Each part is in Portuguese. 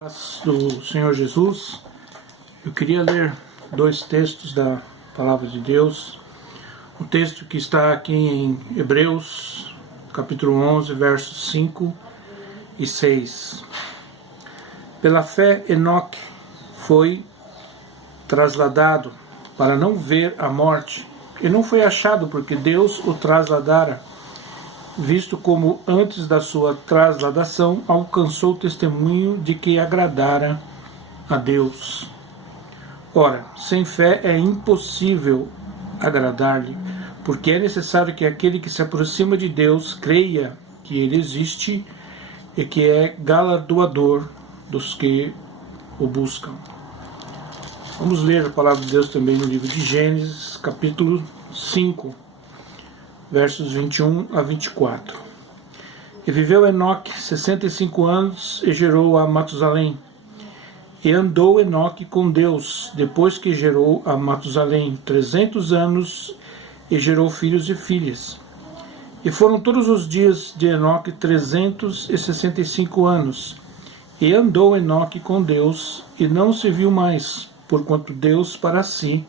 Paz do Senhor Jesus, eu queria ler dois textos da Palavra de Deus. Um texto que está aqui em Hebreus, capítulo 11, versos 5 e 6. Pela fé, Enoque foi trasladado para não ver a morte, e não foi achado porque Deus o trasladara, visto como antes da sua trasladação alcançou o testemunho de que agradara a Deus. Ora, sem fé é impossível agradar-lhe, porque é necessário que aquele que se aproxima de Deus creia que ele existe e que é galardoador dos que o buscam. Vamos ler a palavra de Deus também no livro de Gênesis, capítulo 5, versos 21 a 24. E viveu Enoque 65 anos e gerou a Matusalém. E andou Enoque com Deus, depois que gerou a Matusalém 300 anos, e gerou filhos e filhas. E foram todos os dias de Enoque 365 anos. E andou Enoque com Deus, e não se viu mais, porquanto Deus para si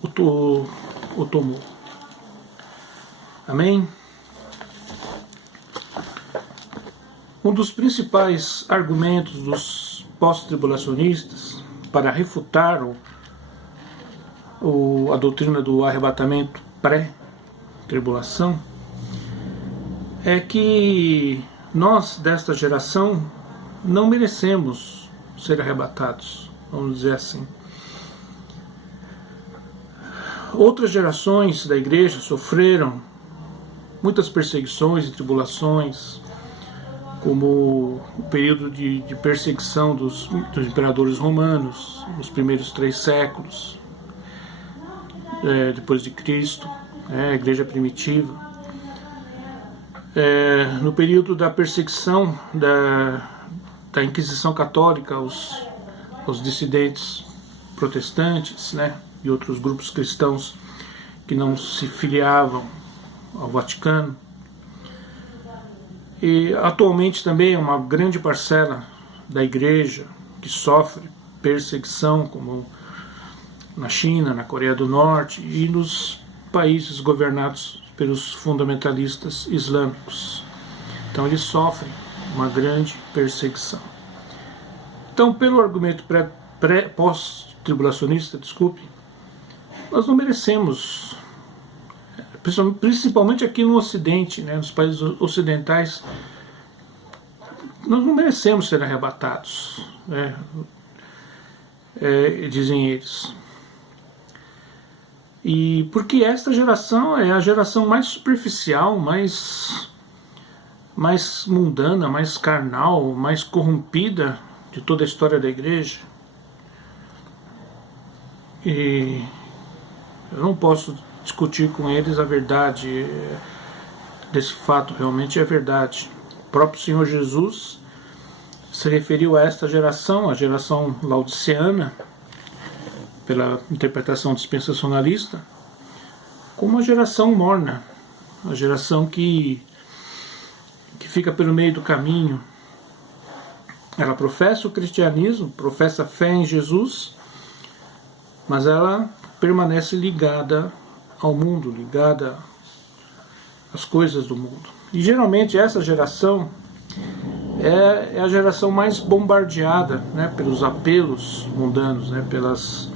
o tomou. Amém? Um dos principais argumentos dos pós-tribulacionistas para refutar a doutrina do arrebatamento pré-tribulação é que nós, desta geração, não merecemos ser arrebatados, vamos dizer assim. Outras gerações da igreja sofreram muitas perseguições e tribulações, como o período de perseguição dos imperadores romanos, nos primeiros 3 séculos, depois de Cristo, a igreja primitiva. No período da perseguição da Inquisição Católica aos dissidentes protestantes, e outros grupos cristãos que não se filiavam ao Vaticano. E atualmente também uma grande parcela da igreja que sofre perseguição, como na China, na Coreia do Norte e nos países governados pelos fundamentalistas islâmicos. Então eles sofrem uma grande perseguição. Então, pelo argumento pós-tribulacionista, nós não merecemos, principalmente aqui no Ocidente, nos países ocidentais, nós não merecemos ser arrebatados, dizem eles. E porque esta geração é a geração mais superficial, mais mundana, mais carnal, mais corrompida de toda a história da igreja. E eu não posso discutir com eles a verdade desse fato, realmente é verdade. O próprio Senhor Jesus se referiu a esta geração, a geração laodiceana, pela interpretação dispensacionalista, como uma geração morna, uma geração que fica pelo meio do caminho. Ela professa o cristianismo, professa a fé em Jesus, mas ela permanece ligada ao mundo, ligada às coisas do mundo. E geralmente essa geração é a geração mais bombardeada, pelos apelos mundanos, pelos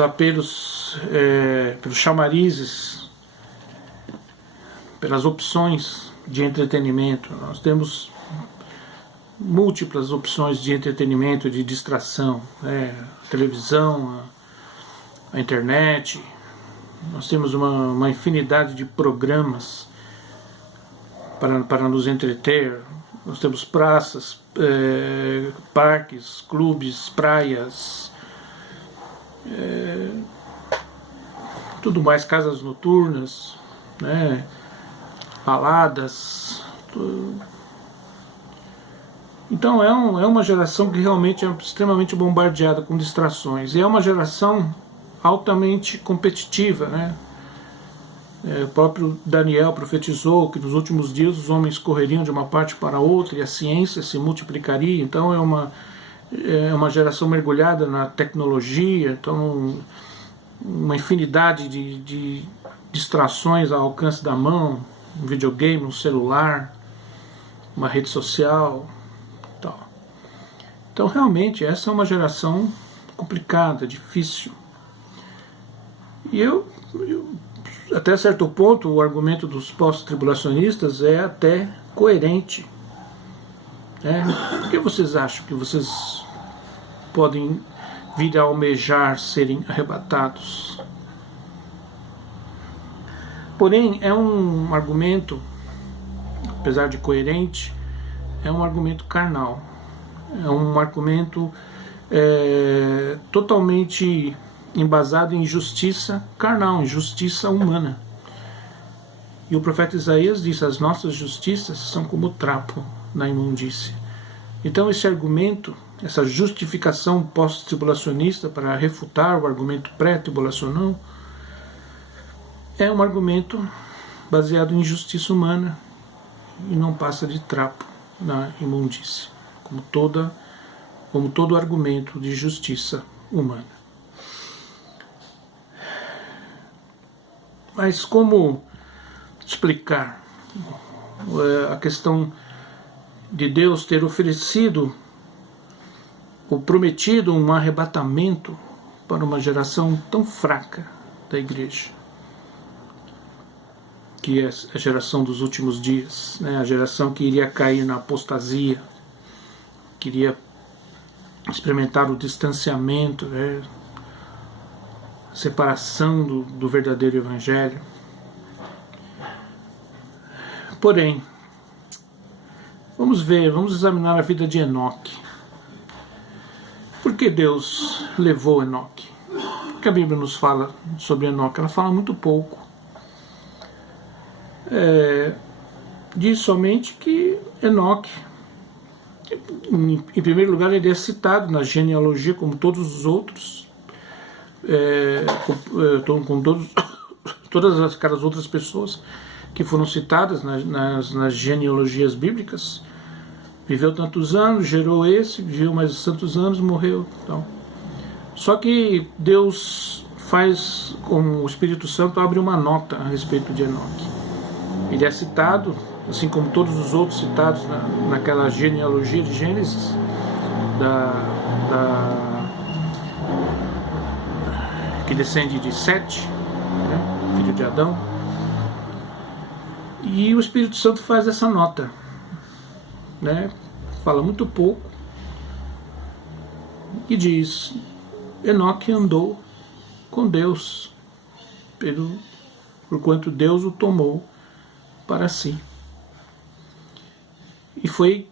apelos, pelos chamarizes, pelas opções de entretenimento. Nós temos múltiplas opções de entretenimento, de distração, a televisão, a internet. Nós temos uma infinidade de programas para nos entreter. Nós temos praças, parques, clubes, praias, tudo mais, casas noturnas, baladas, tudo. Então é uma geração que realmente é extremamente bombardeada com distrações. E é uma geração altamente competitiva, O próprio Daniel profetizou que nos últimos dias os homens correriam de uma parte para outra e a ciência se multiplicaria. Então é uma geração mergulhada na tecnologia, então uma infinidade de distrações ao alcance da mão, um videogame, um celular, uma rede social, tal. Então realmente essa é uma geração complicada, difícil. E até certo ponto, o argumento dos pós-tribulacionistas é até coerente. Por que vocês acham que vocês podem vir a almejar serem arrebatados? Porém, é um argumento, apesar de coerente, é um argumento carnal. É um argumento totalmente embasado em justiça carnal, em justiça humana. E o profeta Isaías diz: as nossas justiças são como trapo na imundície. Então esse argumento, essa justificação pós-tribulacionista para refutar o argumento pré-tribulacional, é um argumento baseado em justiça humana e não passa de trapo na imundície, como todo argumento de justiça humana. Mas como explicar a questão de Deus ter oferecido ou prometido um arrebatamento para uma geração tão fraca da igreja, que é a geração dos últimos dias, a geração que iria cair na apostasia, queria experimentar o distanciamento, a separação do verdadeiro evangelho. Porém, vamos examinar a vida de Enoque. Por que Deus levou Enoque? O que a Bíblia nos fala sobre Enoque? Ela fala muito pouco. Diz somente que Enoque, em primeiro lugar, ele é citado na genealogia como todos os outros, todas aquelas outras pessoas que foram citadas nas genealogias bíblicas. Viveu tantos anos, gerou esse, viveu mais tantos anos, morreu. Então. Só que Deus faz, como o Espírito Santo, abre uma nota a respeito de Enoque. Ele é citado, assim como todos os outros citados naquela genealogia de Gênesis, que descende de Sete, filho de Adão. E o Espírito Santo faz essa nota, fala muito pouco, e diz: Enoque andou com Deus, porquanto Deus o tomou para si. E foi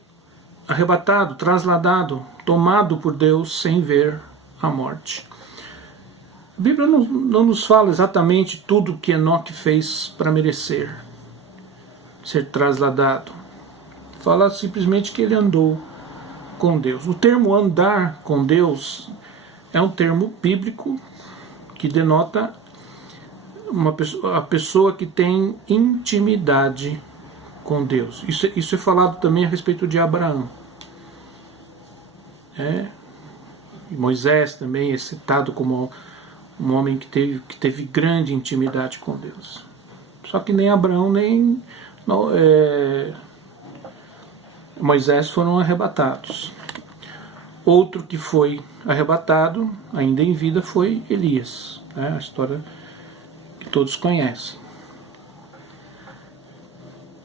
arrebatado, trasladado, tomado por Deus sem ver a morte. A Bíblia não nos fala exatamente tudo que Enoque fez para merecer ser trasladado. Fala simplesmente que ele andou com Deus. O termo andar com Deus é um termo bíblico que denota a pessoa que tem intimidade com Deus. Isso é falado também a respeito de Abraão. E Moisés também é citado como um homem que teve grande intimidade com Deus. Só que nem Abraão nem Moisés foram arrebatados. Outro que foi arrebatado, ainda em vida, foi Elias. A história que todos conhecem.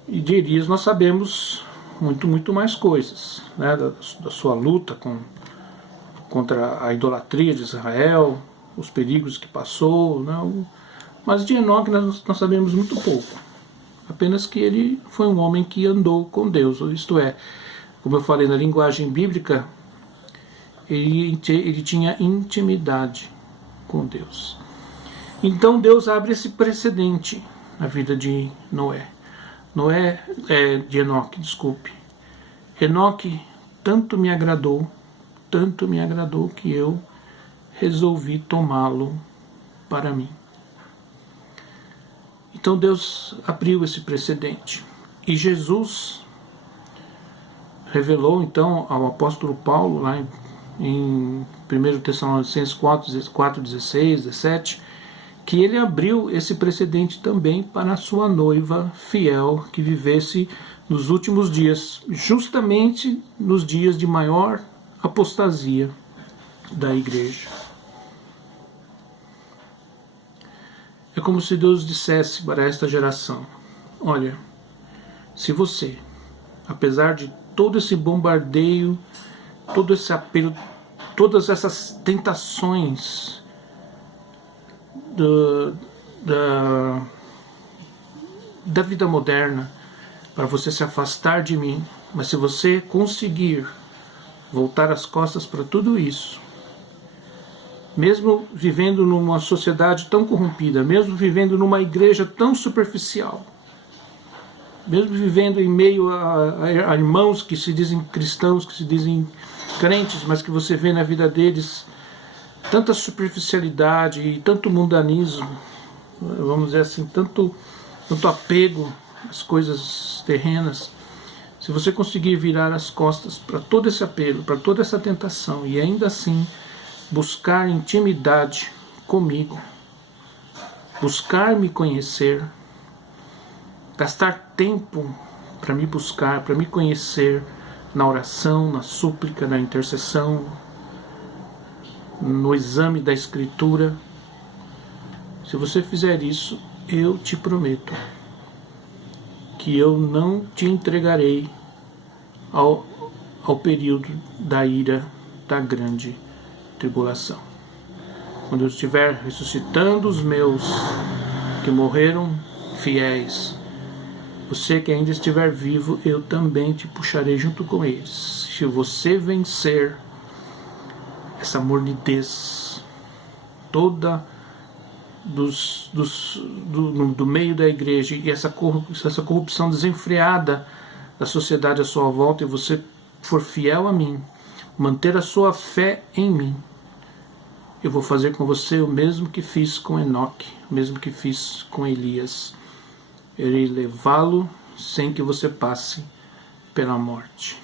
E de Elias nós sabemos muito mais coisas, da sua luta contra a idolatria de Israel, os perigos que passou. Mas de Enoque nós sabemos muito pouco. Apenas que ele foi um homem que andou com Deus, isto é, como eu falei na linguagem bíblica, ele tinha intimidade com Deus. Então Deus abre esse precedente na vida de de Enoque, desculpe. Enoque tanto me agradou que eu resolvi tomá-lo para mim. Então Deus abriu esse precedente. E Jesus revelou então ao apóstolo Paulo, lá em 1 Tessalonicenses 4, 16, 17, que ele abriu esse precedente também para a sua noiva fiel que vivesse nos últimos dias, justamente nos dias de maior apostasia da igreja. É como se Deus dissesse para esta geração: olha, se você, apesar de todo esse bombardeio, todo esse apelo, todas essas tentações da vida moderna, para você se afastar de mim, mas se você conseguir voltar as costas para tudo isso, mesmo vivendo numa sociedade tão corrompida, mesmo vivendo numa igreja tão superficial, mesmo vivendo em meio a irmãos que se dizem cristãos, que se dizem crentes, mas que você vê na vida deles tanta superficialidade e tanto mundanismo, vamos dizer assim, tanto apego às coisas terrenas. Se você conseguir virar as costas para todo esse apelo, para toda essa tentação, e ainda assim buscar intimidade comigo, buscar me conhecer, gastar tempo para me buscar, para me conhecer na oração, na súplica, na intercessão, no exame da Escritura, se você fizer isso, eu te prometo que eu não te entregarei ao período da ira da grande tribulação. Quando eu estiver ressuscitando os meus que morreram fiéis, você que ainda estiver vivo, eu também te puxarei junto com eles. Se você vencer essa mornidez toda do meio da igreja e essa corrupção desenfreada da sociedade à sua volta, e você for fiel a mim, manter a sua fé em mim, eu vou fazer com você o mesmo que fiz com Enoque, o mesmo que fiz com Elias. Eu irei levá-lo sem que você passe pela morte.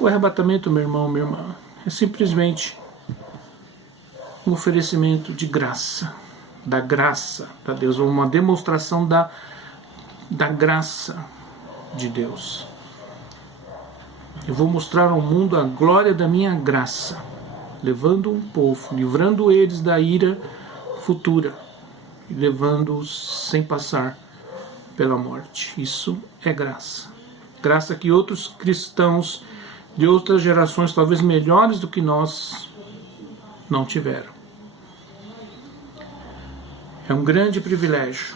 O arrebatamento, meu irmão, minha irmã, é simplesmente um oferecimento de graça, da graça da Deus, ou uma demonstração da graça de Deus. Eu vou mostrar ao mundo a glória da minha graça, levando um povo, livrando eles da ira futura e levando-os sem passar pela morte. Isso é graça. Graça que outros cristãos de outras gerações, talvez melhores do que nós, não tiveram. É um grande privilégio.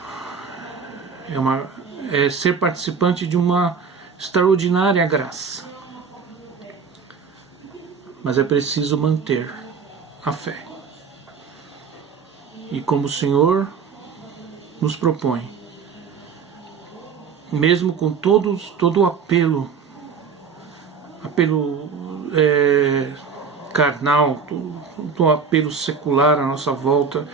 É ser participante de uma extraordinária graça. Mas é preciso manter a fé. E como o Senhor nos propõe, mesmo com todo o apelo carnal, todo o apelo secular à nossa volta,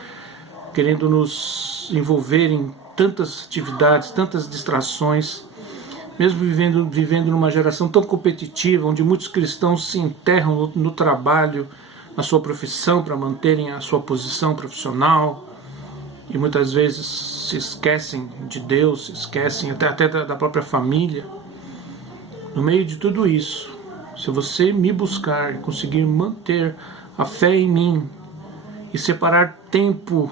querendo nos envolver em tantas atividades, tantas distrações, mesmo vivendo numa geração tão competitiva, onde muitos cristãos se enterram no trabalho, na sua profissão, para manterem a sua posição profissional, e muitas vezes se esquecem de Deus, se esquecem até da própria família. No meio de tudo isso, se você me buscar e conseguir manter a fé em mim e separar tempo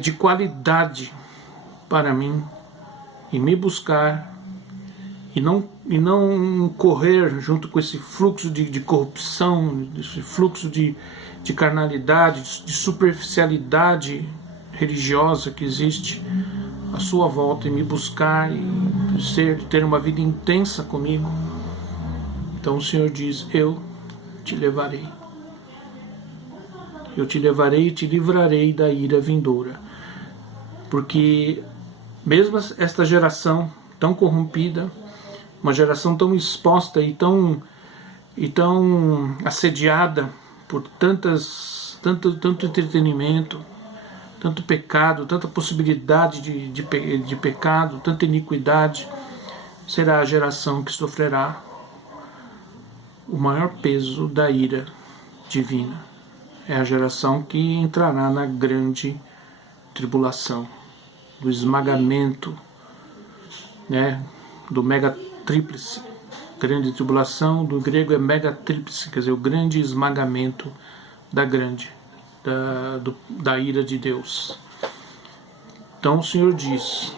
de qualidade para mim, e me buscar, e não correr junto com esse fluxo de corrupção, esse fluxo de carnalidade, de superficialidade religiosa que existe à sua volta, e me buscar e ter uma vida intensa comigo. Então o Senhor diz: eu te levarei. Eu te levarei e te livrarei da ira vindoura. Porque mesmo esta geração tão corrompida, uma geração tão exposta e tão assediada por tantas tanto entretenimento, tanto pecado, tanta possibilidade de pecado, tanta iniquidade, será a geração que sofrerá o maior peso da ira divina. É a geração que entrará na grande tribulação, do esmagamento, né, do mega tríplice. Grande tribulação, do grego é mega tríplice, quer dizer, o grande esmagamento da ira de Deus. Então o Senhor diz,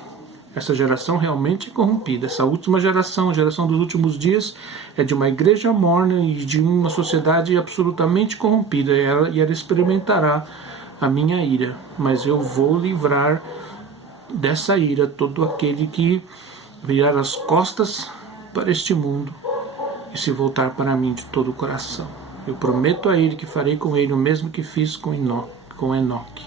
essa geração realmente é corrompida. Essa última geração, a geração dos últimos dias, é de uma igreja morna e de uma sociedade absolutamente corrompida. E ela experimentará a minha ira. Mas eu vou livrar dessa ira todo aquele que virar as costas para este mundo e se voltar para mim de todo o coração. Eu prometo a ele que farei com ele o mesmo que fiz com Enoque.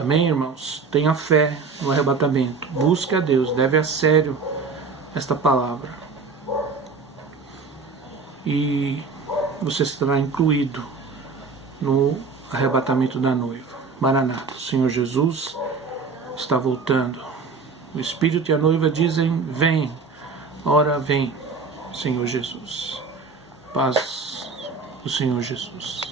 Amém, irmãos? Tenha fé no arrebatamento. Busque a Deus. Leve a sério esta palavra. E você será incluído no arrebatamento da noiva. Maranata, o Senhor Jesus está voltando. O Espírito e a noiva dizem, vem. Ora, vem, Senhor Jesus. Paz do Senhor Jesus.